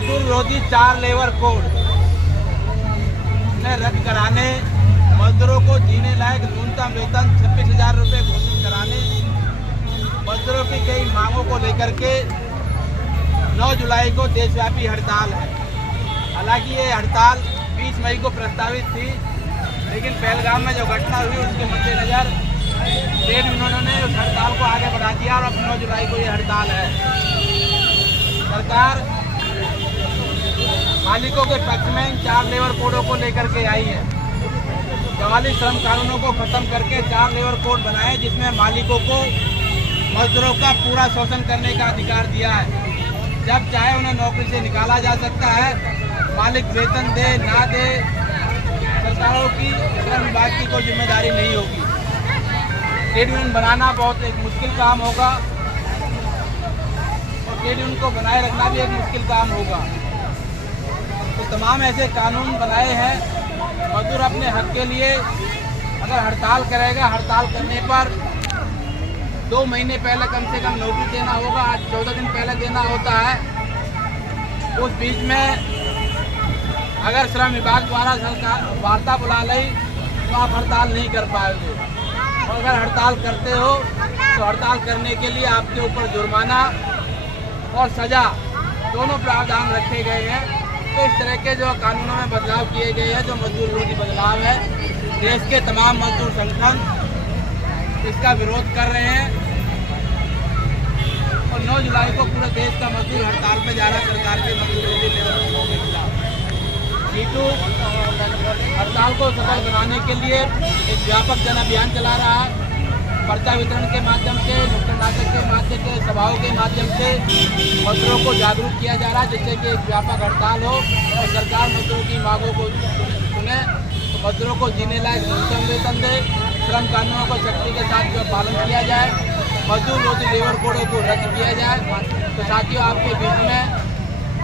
मजदूर विरोधी 4 labour code ने रद्द कराने, मजदूरों को जीने लायक न्यूनतम वेतन 26,000 रुपये घोषित कराने, मजदूरों की कई मांगों को लेकर के 9 जुलाई को देशव्यापी हड़ताल है। हालांकि ये हड़ताल 20 मई को प्रस्तावित थी, लेकिन पहलगाम में जो घटना हुई उसके मद्देनजर ट्रेड यूनियनों ने उस हड़ताल को आगे बढ़ा दिया और अब 9 जुलाई को ये हड़ताल है। सरकार मालिकों के पक्ष में इन 4 लेबर कोडों को लेकर के आई है। 44 श्रम कानूनों को खत्म करके 4 लेबर कोड बनाए, जिसमें मालिकों को मजदूरों का पूरा शोषण करने का अधिकार दिया है। जब चाहे उन्हें नौकरी से निकाला जा सकता है। मालिक वेतन दे ना दे, सरकारों की, श्रम विभाग की कोई जिम्मेदारी नहीं होगी। ट्रेड यूनियन बनाना बहुत एक मुश्किल काम होगा और ट्रेड यूनियन को बनाए रखना भी एक मुश्किल काम होगा। तो तमाम ऐसे कानून बनाए हैं, मजदूर अपने हक के लिए अगर हड़ताल करेगा, हड़ताल करने पर 2 महीने पहले कम से कम नोटिस देना होगा। आज 14 दिन पहले देना होता है। उस बीच में अगर श्रम विभाग द्वारा वार्ता बुला ली तो आप हड़ताल नहीं कर पाएंगे, और अगर हड़ताल करते हो तो हड़ताल करने के लिए आपके ऊपर जुर्माना और सजा दोनों प्रावधान रखे गए हैं। तो इस तरह के जो कानूनों में बदलाव किए गए हैं, जो मजदूर विरोधी बदलाव है, देश के तमाम मजदूर संगठन इसका विरोध कर रहे हैं और 9 जुलाई को पूरे देश का मजदूर हड़ताल पे जा रहा है सरकार के मजदूर विरोधी लेबर के खिलाफ। सीटू हड़ताल को सफल बनाने के लिए एक व्यापक जन अभियान चला रहा है। पर्चा वितरण के माध्यम से, नुक्कड़ नाटक के माध्यम से, सभाओं के माध्यम से मजदूरों को जागरूक किया जा रहा है, जिससे कि एक व्यापक हड़ताल हो और सरकार मजदूरों की मांगों को सुने। तो मजदूरों को जीने लायक न्यूनतम वेतन दे, श्रम कानूनों को सख्ती के साथ जो पालन किया जाए, मजदूर विरोधी लेबर कोडों को रद्द किया जाए। तो साथियों, आपके बीच में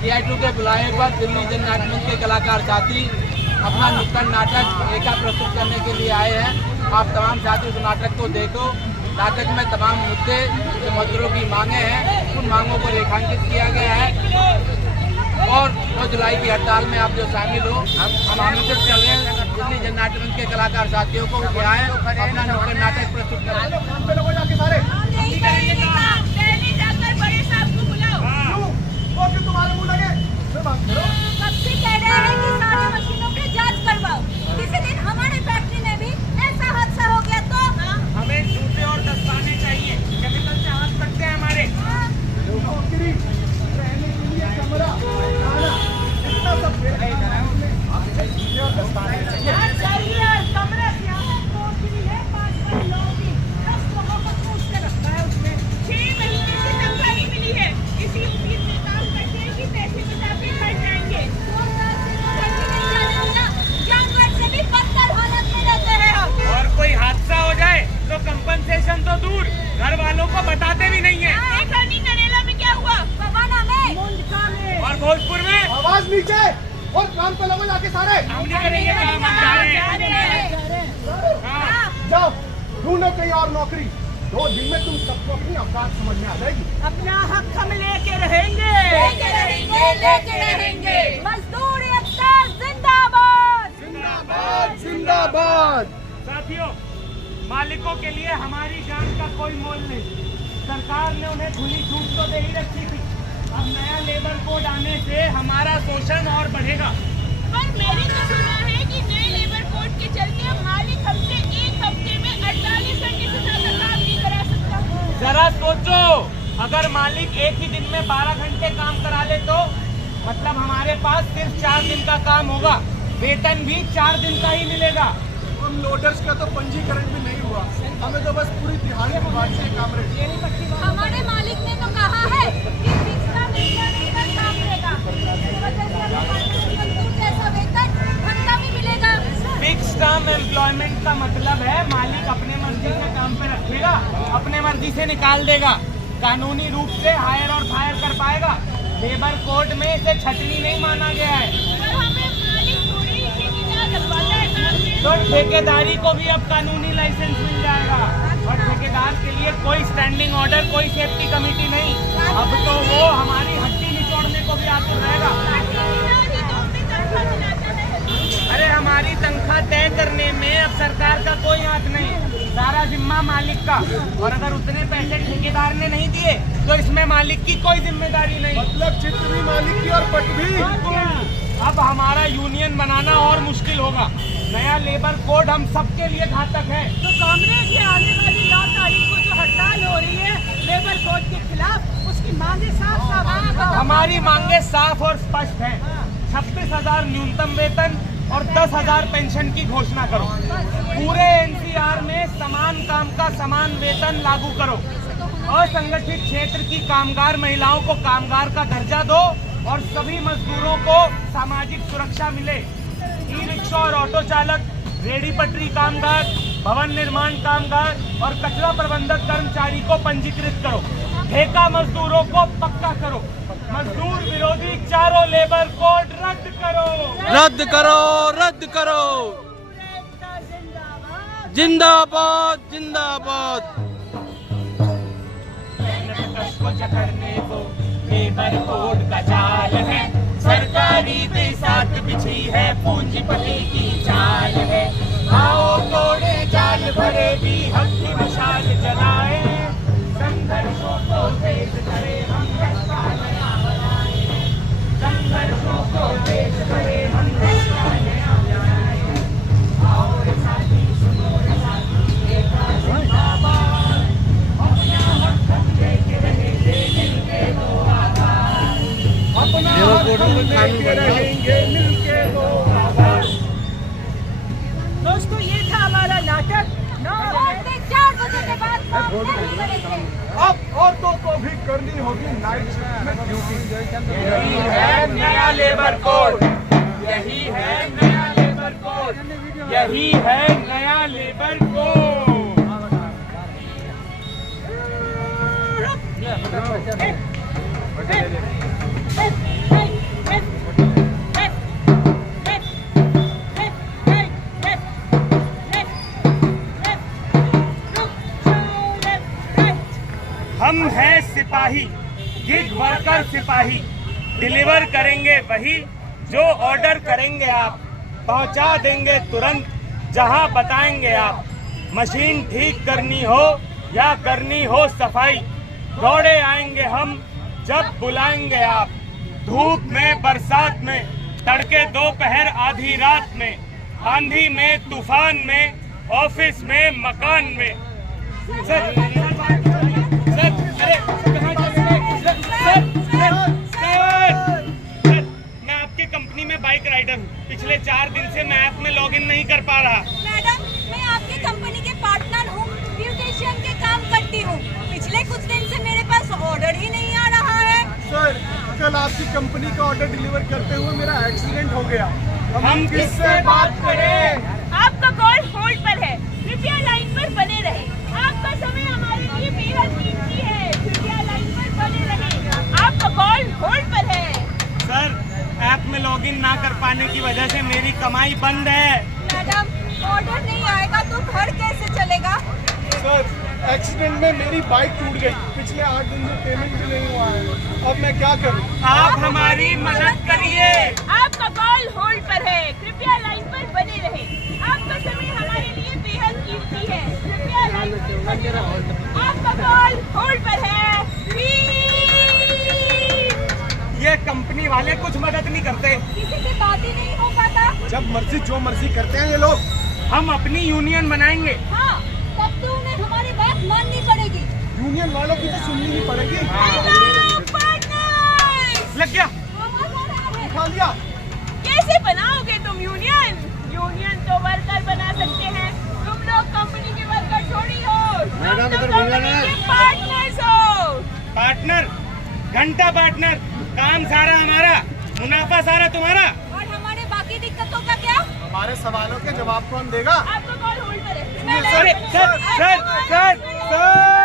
CI2 के बुलाए पर दिल्ली जन नाट्य मंच के कलाकार साथी अपना नुक्कड़ नाटक एका प्रस्तुत करने के लिए आए हैं। आप तमाम साथी उस नाटक को देखो। नाटक में तमाम मुद्दे जो मजदूरों की मांगे हैं, उन मांगों को रेखांकित किया गया है। और 9 जुलाई की हड़ताल में आप जो शामिल हो, हम आमंत्रित कर रहे हैं दिल्ली जन नाट्य मंच के कलाकार साथियों को कि आए अपना नुक्कड़ नाटक प्रस्तुत करें। कब से कह रहे हैं कि सारी मशीनों की जांच करवाओ। किसी दिन हमारे फैक्ट्री में भी ऐसा हादसा हो गया तो हमें जूते और दस्ताने चाहिए। केमिकल से हाथ कटते हैं हमारे। नौकरी, रहने के लिए कमरा, खाना, इतना सब जूते और दस्ताने चाहिए। कमरे नौकरी है, 5 लोगों की 10 लोगों को पूछ के रखा है उसमें। 6 महीने से तनख्वाह नहीं मिली है। इसी उम्मीद में काम करते हैं कि पैसे बचा के मर जाएंगे। जानवर से भी बदतर हालत में रहते हैं हम। और कोई हादसा हो जाए तो कंपनसेशन तो दूर, घर वालों को बताते भी नहीं है। नरेला में क्या हुआ? पवाना में, मुंडका में और भोजपुर में। आवाज नीचे और काम पे लगो जाके सारे। हम नहीं करेंगे काम, हम जा रहे हैं। हाँ। जाओ ढूंढो कहीं और नौकरी। 2 दिन में तुम सबको अपनी औकात समझ में आ जाएगी। अपना हक हम लेके रहेंगे, लेके रहेंगे, लेके रहेंगे। मजदूर एकता जिंदाबाद, जिंदाबाद, जिंदाबाद। साथियों, मालिकों के लिए हमारी जान का कोई मोल नहीं। सरकार ने उन्हें खुली छूट तो दे ही रखी थी। अब नया लेबर कोड आने से हमारा शोषण और बढ़ेगा। पर मैंने तो सुना है कि नए लेबर कोड के चलते मालिक हमसे एक हफ्ते में 48 घंटे से ज्यादा काम नहीं करा सकता। जरा सोचो, अगर मालिक एक ही दिन में 12 घंटे काम करा ले तो मतलब हमारे पास सिर्फ 4 दिन का काम होगा, वेतन भी 4 दिन का ही मिलेगा। हम लोडर्स का तो पंजीकरण भी नहीं हुआ, हमें तो बस पूरी दिहाड़ी विभाग से काम रहे। हमारे मालिक ने तो कहा है कि फिक्स काम नहीं कर काम मिलेगा। इस वजह से हमें जैसा वेतन घंटा भी मिलेगा। फिक्स टर्म एम्प्लॉयमेंट का मतलब है मालिक अपने मर्जी से काम पे रखेगा, अपने मर्जी से निकाल देगा, कानूनी रूप से हायर और फायर कर पाएगा। लेबर कोड में इसे छटनी नहीं माना गया है। तो ठेकेदारी को भी अब कानूनी लाइसेंस मिल जाएगा और ठेकेदार के लिए कोई स्टैंडिंग ऑर्डर, कोई सेफ्टी कमेटी नहीं। अब तो वो हमारी हड्डी निचोड़ने को भी आतुर रहेगा। अरे हमारी तनख्वाह तय करने में अब सरकार का कोई हाथ नहीं, सारा जिम्मा मालिक का। और अगर उतने पैसे ठेकेदार ने नहीं दिए तो इसमें मालिक की कोई जिम्मेदारी नहीं। मतलब चित्र भी मालिक की और पट भी। अब हमारा यूनियन बनाना और मुश्किल होगा। नया लेबर कोड हम सबके लिए घातक है। तो कांग्रेस ये आने वाली 9 तारीख को जो हड़ताल हो रही है लेबर कोड के खिलाफ, उसकी मांगे साफ साफ। हमारी मांगे साफ और स्पष्ट हैं। 26,000 न्यूनतम वेतन और 10,000 पेंशन की घोषणा करो। पूरे एनसीआर में समान काम का समान वेतन लागू करो। असंगठित क्षेत्र की कामगार महिलाओं को कामगार का दर्जा दो और सभी मजदूरों को सामाजिक सुरक्षा मिले। ई रिक्शा और ऑटो चालक, रेहड़ी पटरी कामगार, भवन निर्माण कामगार और कचरा प्रबंधक कर्मचारी को पंजीकृत करो। ठेका मजदूरों को पक्का करो। मजदूर विरोधी चारों लेबर कोड रद्द करो। रद्द करो, रद्द करो। जिंदाबाद, जिंदाबाद। को चकरने को लेबर कोड का जाल है, सरकारी बेसात बिछी है, पूंजीपति की चाल है। आओ तोड़े जाल भरे भी हक की मशाल जलाए, संघर्षों को तेज करे हम देश का नया बनाए। संघर्षों को तेज करे हम देश का नया बनाए। आओ रे साथी, सुनो रे साथी, एक जिंदाबाद। अपना हक हम लेके रहेंगे, मिलके दो आवाज। अपना हक हम लेके रहेंगे, मिलके दो आवाज। दोस्तों ये था हमारा नाटक। 4 बजे के बाद काम नहीं करेंगे। अब औरतों को भी करनी होगी नाइट शिफ्ट में ड्यूटी। यही है नया लेबर कोड, यही है नया लेबर कोड, यही है नया लेबर कोड। हम हैं सिपाही, गिग वर्कर सिपाही। डिलीवर करेंगे वही जो ऑर्डर करेंगे आप, पहुंचा देंगे तुरंत जहां बताएंगे आप। मशीन ठीक करनी हो या करनी हो सफाई, दौड़े आएंगे हम जब बुलाएंगे आप। धूप में, बरसात में, तड़के दोपहर आधी रात में, आंधी में, तूफान में, ऑफिस में, मकान में। सर, अरे कहाँ चले गए? सर, मैं आपकी कंपनी में बाइक राइडर हूँ। पिछले 4 दिन से मैं ऐप में लॉगिन नहीं कर पा रहा। मैडम, मैं आपकी कंपनी के पार्टनर हूँ, ब्यूटिशियन के काम करती हूँ। पिछले कुछ दिन से मेरे पास ऑर्डर ही नहीं आ रहा है। सर, कल आपकी कंपनी का ऑर्डर डिलीवर करते हुए मेरा एक्सीडेंट हो गया। हम किससे बात करें? आपका कॉल होल्ड पर है, कृपया लाइन पर बने रहे। आपका समय हमारे लिए बेहद कीमती है, कृपया लाइन पर बने रहे। आपका कॉल होल्ड पर है। सर, ऐप में लॉगिन ना कर पाने की वजह से मेरी कमाई बंद है। मैडम, ऑर्डर नहीं आएगा तो घर कैसे चलेगा? सर, एक्सीडेंट में मेरी बाइक टूट गई। पिछले 8 दिन से पेमेंट भी नहीं हुआ है। अब मैं क्या करूं? आप हमारी मदद करिए। आपका कॉल होल्ड पर है, कृपया लाइन पर बने रहे। आपका समय हमारे लिए बेहद कीमती है, कृपया लाइन पर बने रहे। आपका कॉल होल्ड पर है। ये कंपनी वाले कुछ मदद नहीं करते। किसी से बात ही नहीं हो पाता। जब मर्जी जो मर्जी करते हैं ये लोग। हम अपनी यूनियन बनाएंगे। हाँ, तब तो उन्हें हमारी बात माननी पड़ेगी। यूनियन वालों की तो सुननी ही पड़ेगी। लग गया। आवाज आ रहा है। उठा लिया। कैसे बनाओगे तुम यूनियन? यूनियन तो वर्कर बना सकते हैं, तुम लोग कंपनी के वर्कर थोड़ी हो, तुम तो कंपनी के पार्टनर्स हो। पार्टनर, घंटा पार्टनर। काम सारा हमारा, मुनाफा सारा तुम्हारा। और हमारे बाकी दिक्कतों का क्या? हमारे सवालों के जवाब कौन देगा? आपका कॉल होल्ड पर है। Sir, sir, sir, sir, sir.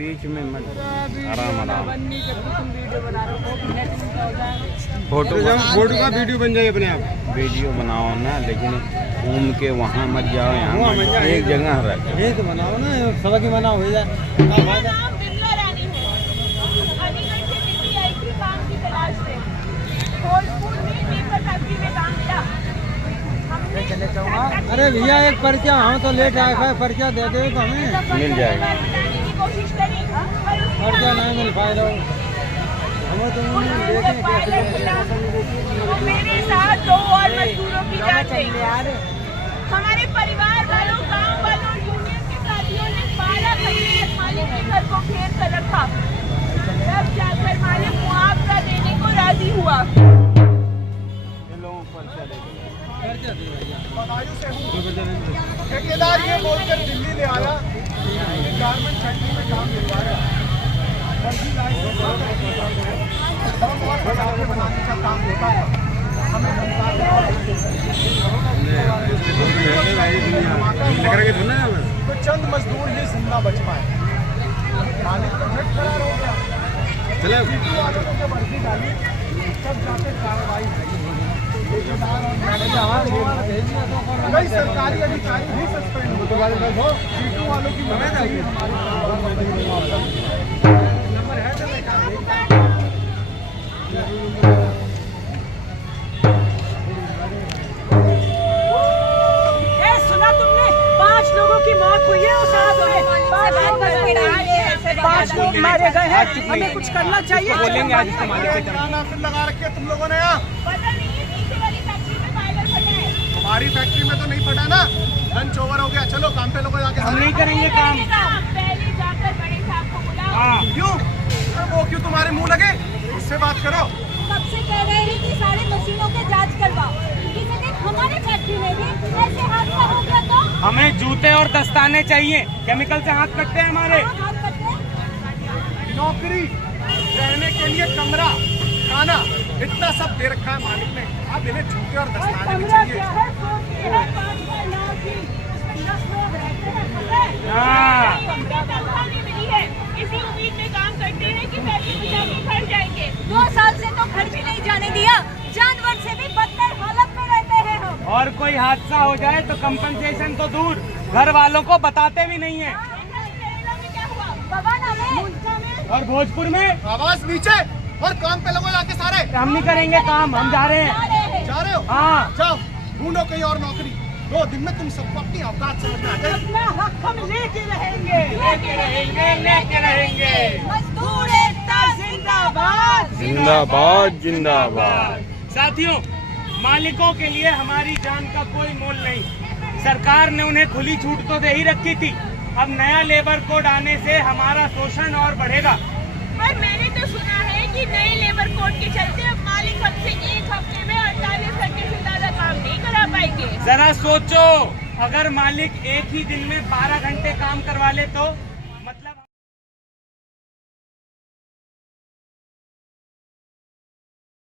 बीच में मत, आराम आराम। फोटो का वीडियो बन जाए अपने आप। वीडियो बनाओ ना, लेकिन घूम के वहाँ मत जाओ, यहाँ एक जगह रह ये तो बनाओ ना, सड़क ही बनाओ हो जाए। मेरा नाम बिमला रानी है। अलीगढ़ से दिल्ली आई थी काम की तलाश से। फूलपुर में पेपर फैक्ट्री में काम किया। अरे भैया एक पर्चा, हम तो लेट आए थे, पर्चा दे दे तो हमें मिल जाएगा। बताने की कोशिश करी पर उसने पर्चा नहीं मिल पाएगा हमें तो मेरे साथ 2 और मजदूरों की जान गई। हमारे परिवार वालों, गांव वालों, यूनियन के साथियों ने 12 घंटे तक मालिक के घर को घेर कर रखा। तब जाकर मालिक मुआवजा देने को राजी हुआ। बदायूं से हूँ। ठेकेदार ये बोलकर दिल्ली ले आया गारमेंट फैक्ट्री में काम दिलवाया। फर्जी लाइसेंस और बनाने का काम होता था। हमें तो चंद मजदूर ही जिंदा बच पाए। मालिक तो झट फरार हो गया। सीटू वालों को जब अर्जी डाली तब जाके कार्रवाई हुई। कई सरकारी अधिकारी भी सस्पेंड हो। सीटू वालों की मदद आई नंबर है तो सुना तुमने 5 लोगों की मौत हुई है उस आग में। 5 लोग मारे गए हैं। हमें कुछ करना चाहिए। बोलेंगे आज इसको मालिक से गाना फिर लगा रखे तुम लोगों ने यहाँ। पता नहीं है पीछे वाली फैक्ट्री में बायलर फटा है। हमारी फैक्ट्री में तो नहीं फटा ना। लंच ओवर हो गया, चलो काम पे लोगों जाके। हम नहीं करेंगे काम। पहले जाकर बड़े साहब को बुलाओ। हाँ क्यों? वो क्यों तुम्हारे मुंह लगे? उससे बात करो। कब से कह रहे हैं कि सारे मशीनों के जांच करवाओ। किसी दिन हमारे फैक्ट्री में भी ऐसे हादसा हो गया तो हमें जूते और दस्ताने चाहिए, केमिकल से हाथ कटते हैं हमारे। हाथ कटते हैं। नौकरी, रहने के लिए कमरा, खाना, इतना सब दे रखा है मालिक ने। अब इन्हें जूते और दस्ताने भी चाहिए। हाँ। मिली है। इसी उम्मीद में काम करते हैं कि पैसे बचाने घर जाएंगे। 2 साल से तो घर भी नहीं जाने दिया। जानवर से भी बदतर हालत में रहते हैं हम। और कोई हादसा हो जाए तो कंपनसेशन तो दूर, घर वालों को बताते भी नहीं है। क्या हुआ? बवाना में और भोजपुर में आवाज नीचे और काम पे लोगों जाके सारे। हम नहीं करेंगे काम, हम जा रहे हैं। जा रहे हो? हाँ। जाओ ढूंढो कहीं और नौकरी। 2 दिन में तुम सबको अपनी औकात समझ में आ जाए। अपना हक हम लेके रहेंगे। लेके रहेंगे। मजदूर एकता जिंदाबाद। जिंदाबाद जिंदाबाद। साथियों, मालिकों के लिए हमारी जान का कोई मोल नहीं। सरकार ने उन्हें खुली छूट तो दे ही रखी थी। अब नया लेबर कोड आने से हमारा शोषण और बढ़ेगा। पर मैंने तो सुना है कि नए लेबर कोड के चलते अब मालिक हमसे 1 हफ्ते में 48 घंटे से ज्यादा काम नहीं करा पाएंगे। जरा सोचो, अगर मालिक एक ही दिन में 12 घंटे काम करवा ले तो